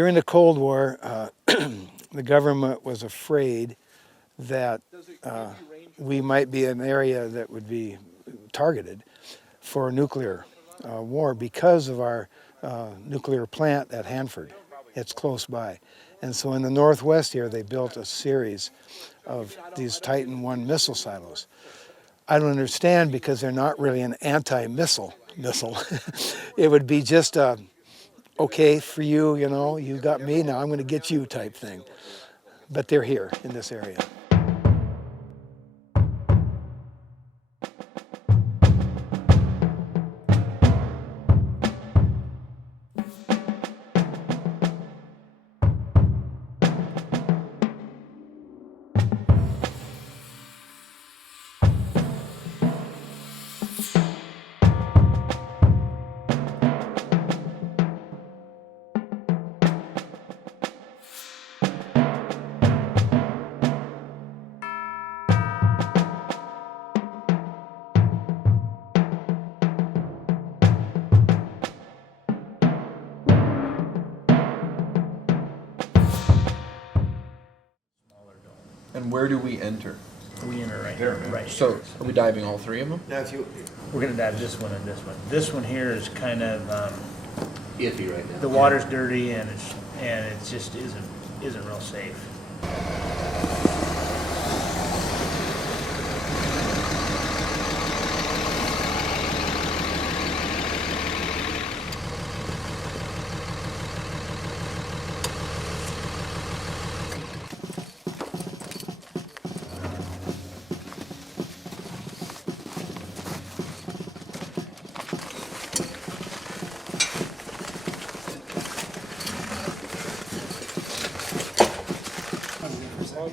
During the Cold War, the government was afraid that we might be an area that would be targeted for nuclear war because of our nuclear plant at Hanford. It's close by. And so in the northwest here, they built a series of these Titan I missile silos. I don't understand because they're not really an anti-missile missile. It would be just a, okay, for you, you know, you got me, now I'm going to get you type thing. But they're here in this area. And where do we enter? We enter right here, right So, here. are we diving all three of them? Now, if you, We're gonna dive this one and this one. This one here is kind of, Iffy right now. the water's dirty and it just isn't real safe.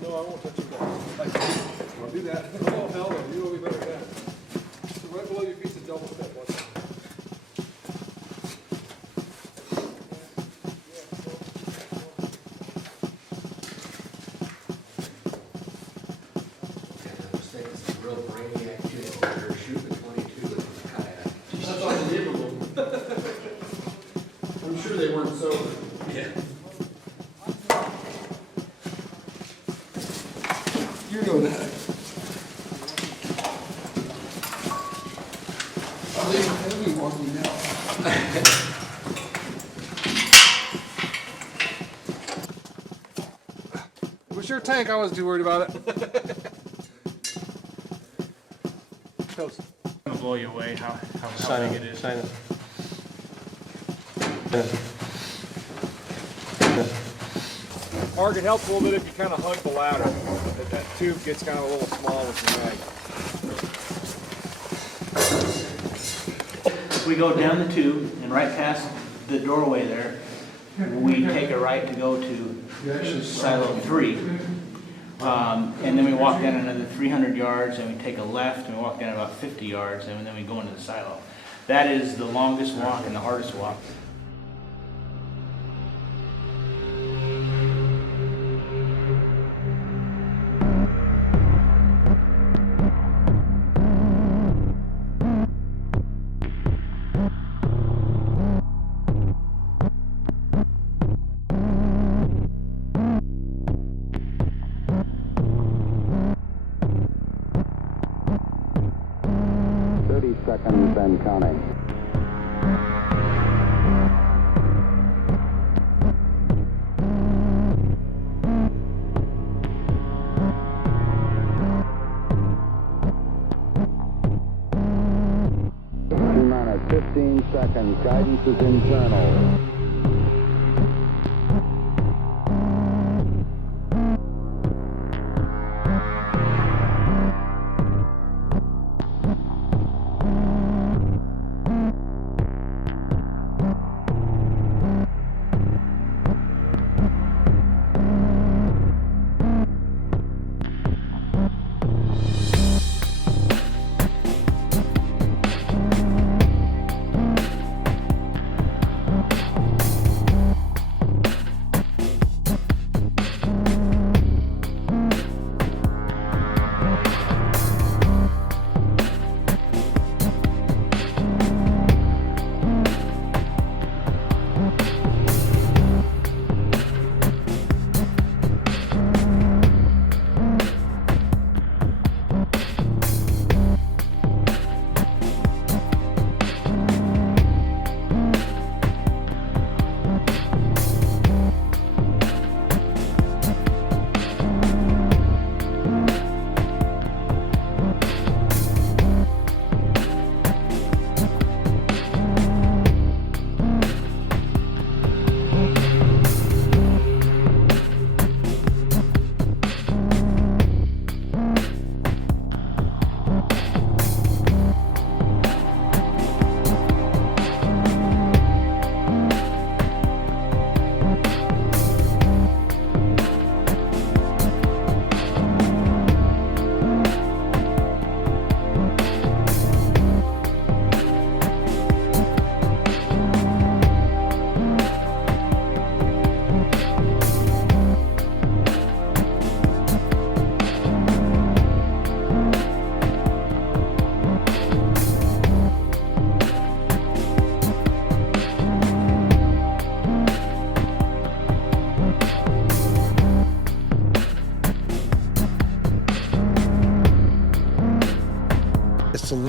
No, I won't touch you guys. I'll do that. Oh, hell no, you know me better than that. So right below your feet's a double step. Watch it. It's a real brainiac kid over there shooting a 22 with a kayak. That's unbelievable. I'm sure they weren't sober. Yeah. You know that. Are they heavy walking now? It was your tank, I wasn't too worried about it. Toast. It's gonna blow you away how big it is. Sign it. Mark, it helps a little bit if you kind of hug the ladder. That tube gets kind of a little small with the mag. If we go down the tube and right past the doorway there, we take a right to go to silo 3. And then we walk down another 300 yards and we take a left and we walk down about 50 yards and then we go into the silo. That is the longest walk and the hardest walk. Seconds and counting. T-minus 15 seconds. Guidance is internal.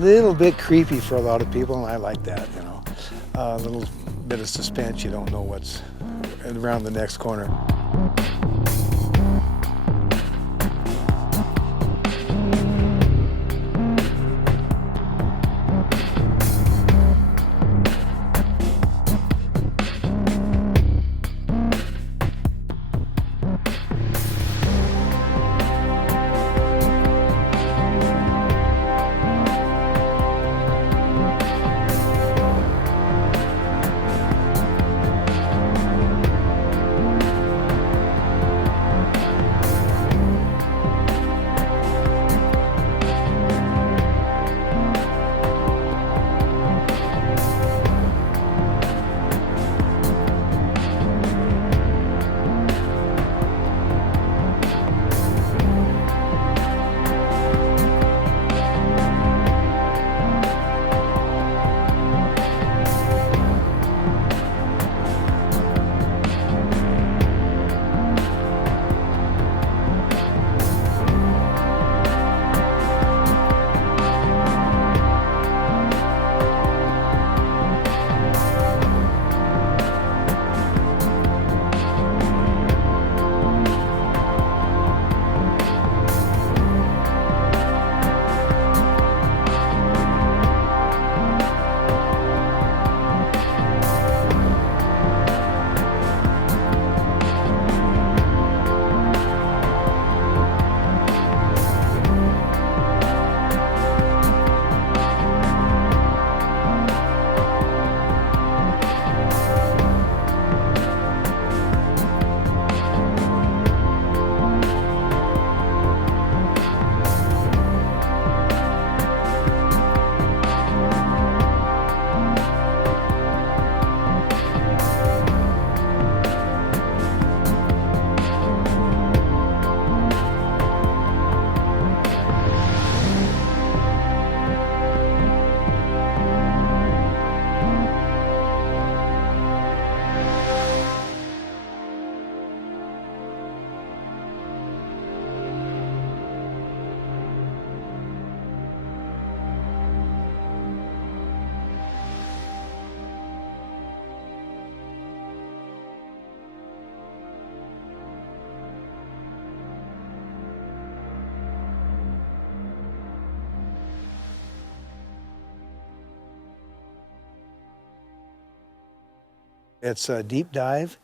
little bit creepy for a lot of people, and I like that, you know. A little bit of suspense, you don't know what's around the next corner. It's a deep dive,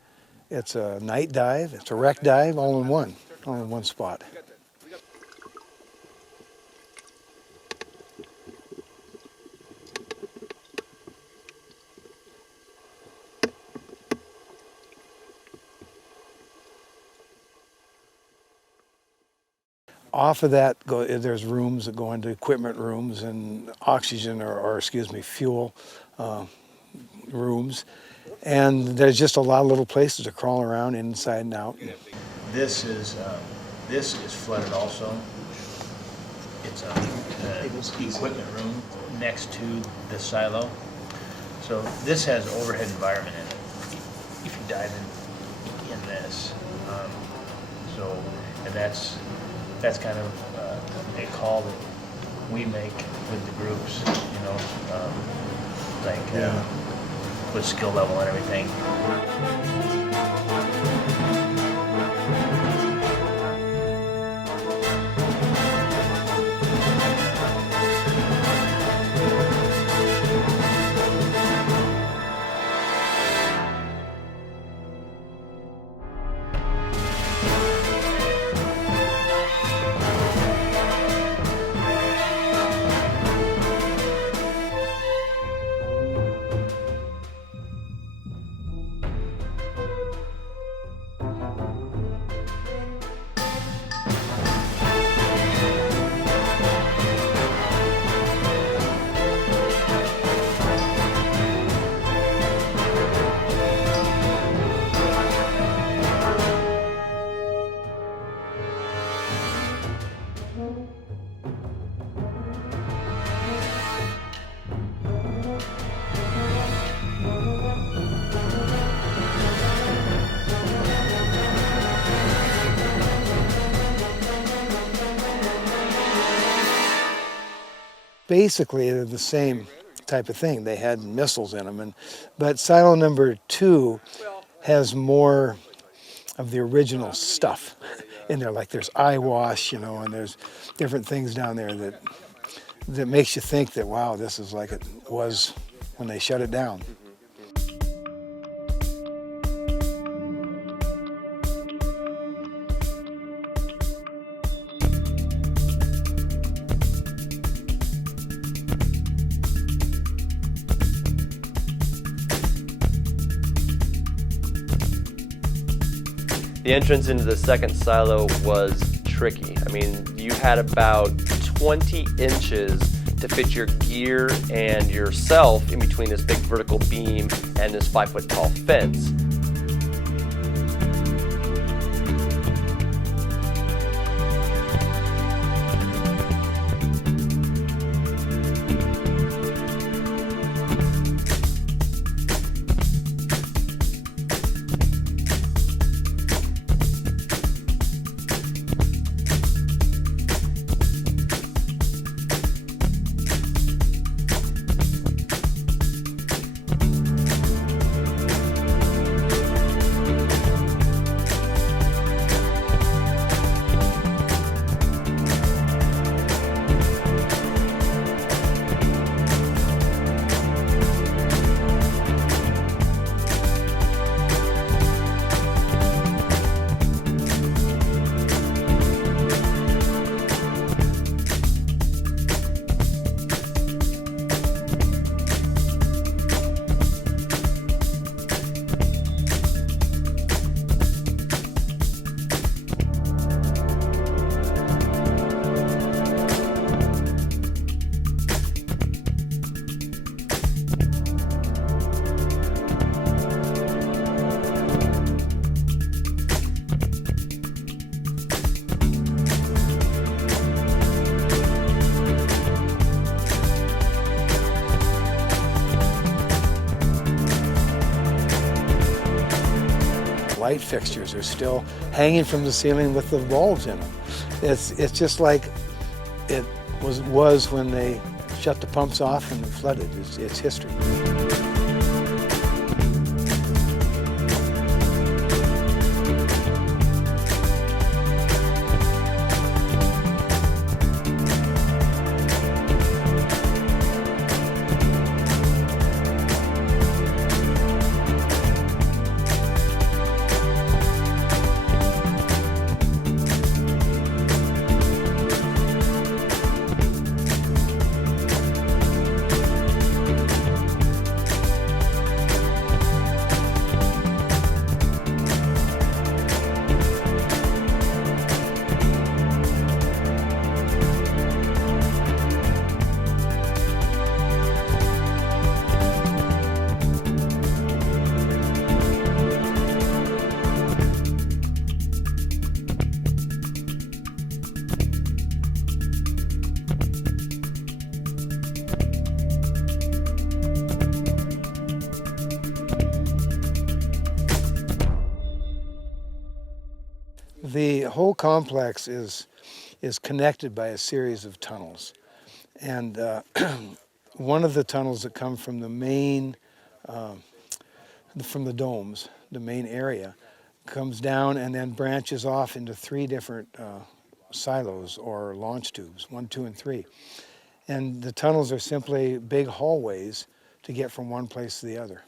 it's a night dive, it's a wreck dive, all in one spot. Off of that, there's rooms that go into equipment rooms and oxygen or excuse me, fuel rooms. And there's just a lot of little places to crawl around inside and out. This is flooded also. It's a equipment room next to the silo. So this has overhead environment in it. If you dive in this, and that's kind of a call that we make with the groups, you know, with skill level and everything. basically they're the same type of thing. They had missiles in them, but silo number 2 has more of the original stuff in there. Like there's eyewash, you know, and there's different things down there that makes you think that, wow, this is like it was when they shut it down. The entrance into the second silo was tricky. I mean, you had about 20 inches to fit your gear and yourself in between this big vertical beam and this 5-foot tall fence. Light fixtures are still hanging from the ceiling with the bulbs in them. It's just like it was when they shut the pumps off and flooded. It's history. The whole complex is connected by a series of tunnels, and one of the tunnels that come from the main, from the domes, the main area, comes down and then branches off into 3 different silos or launch tubes, 1, 2, and 3. And the tunnels are simply big hallways to get from one place to the other.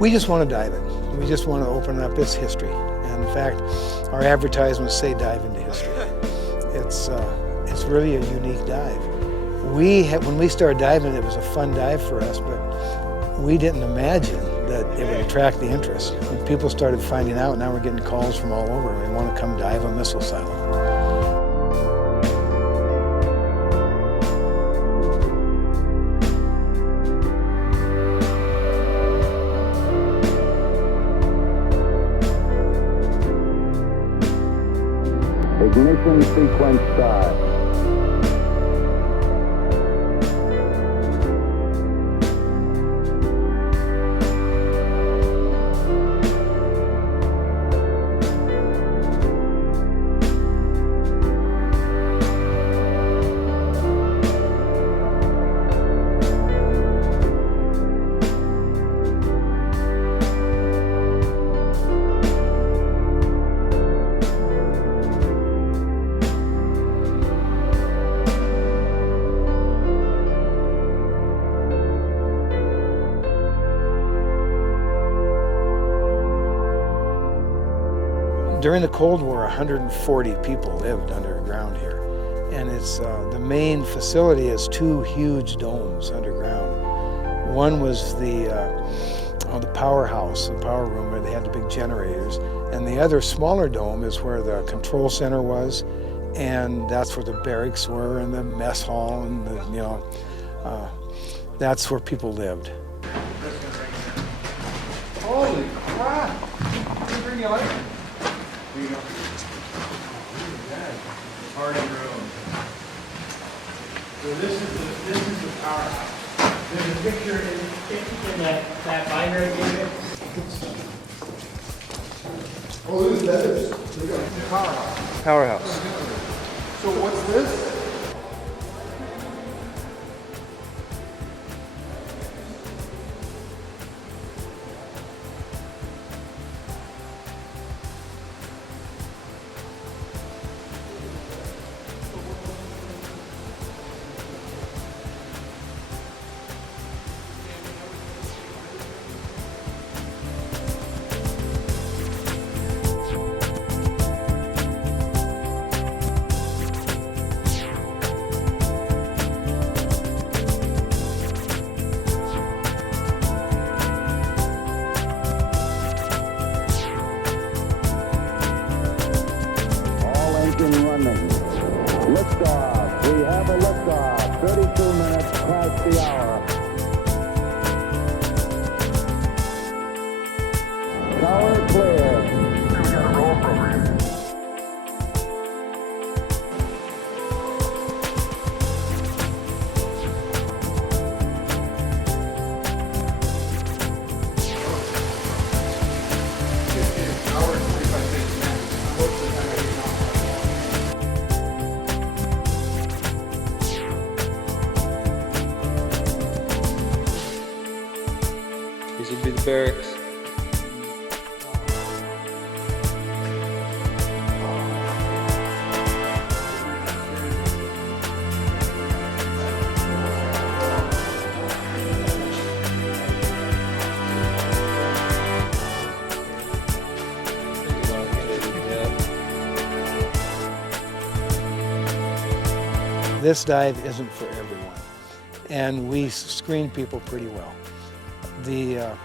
We just want to dive it. We just want to open up its history. And in fact, our advertisements say dive into history. It's really a unique dive. When we started diving, it was a fun dive for us, but we didn't imagine that it would attract the interest. When people started finding out, now we're getting calls from all over. They want to come dive a missile silo. Ignition sequence start. During the Cold War, 140 people lived underground here. And it's the main facility is two huge domes underground. One was the powerhouse, the power room where they had the big generators. And the other smaller dome is where the control center was. And that's where the barracks were and the mess hall and that's where people lived. Holy crap! Did you bring your light? Party room. So this is the powerhouse. There's a picture in that binder I gave you. Oh, look at that. We got a powerhouse. Powerhouse. So what's this? Running. Liftoff. We have a liftoff. 32 minutes past the hour. Tower clear. We got a roll program. These would be the barracks. This dive isn't for everyone, and we screen people pretty well. The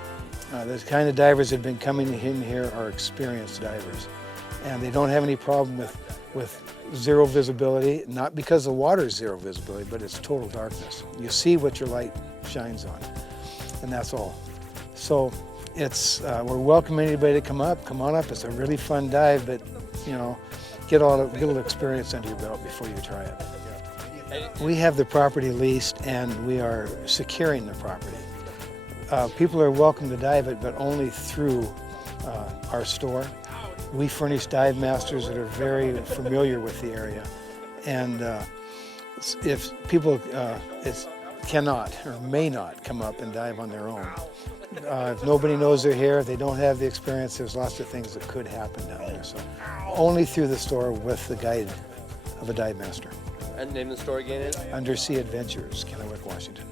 kind of divers that have been coming in here are experienced divers, and they don't have any problem with zero visibility, not because the water is zero visibility, but it's total darkness. You see what your light shines on, and that's all. So we're welcoming anybody to come on up. It's a really fun dive, but get a little experience under your belt before you try it. We have the property leased, and we are securing the property. People are welcome to dive it, but only through our store. We furnish dive masters that are very familiar with the area. And if people cannot or may not come up and dive on their own, if nobody knows they're here, if they don't have the experience, there's lots of things that could happen down there. So only through the store with the guide of a dive master. And name the store again is? Undersea Adventures, Kennewick, Washington.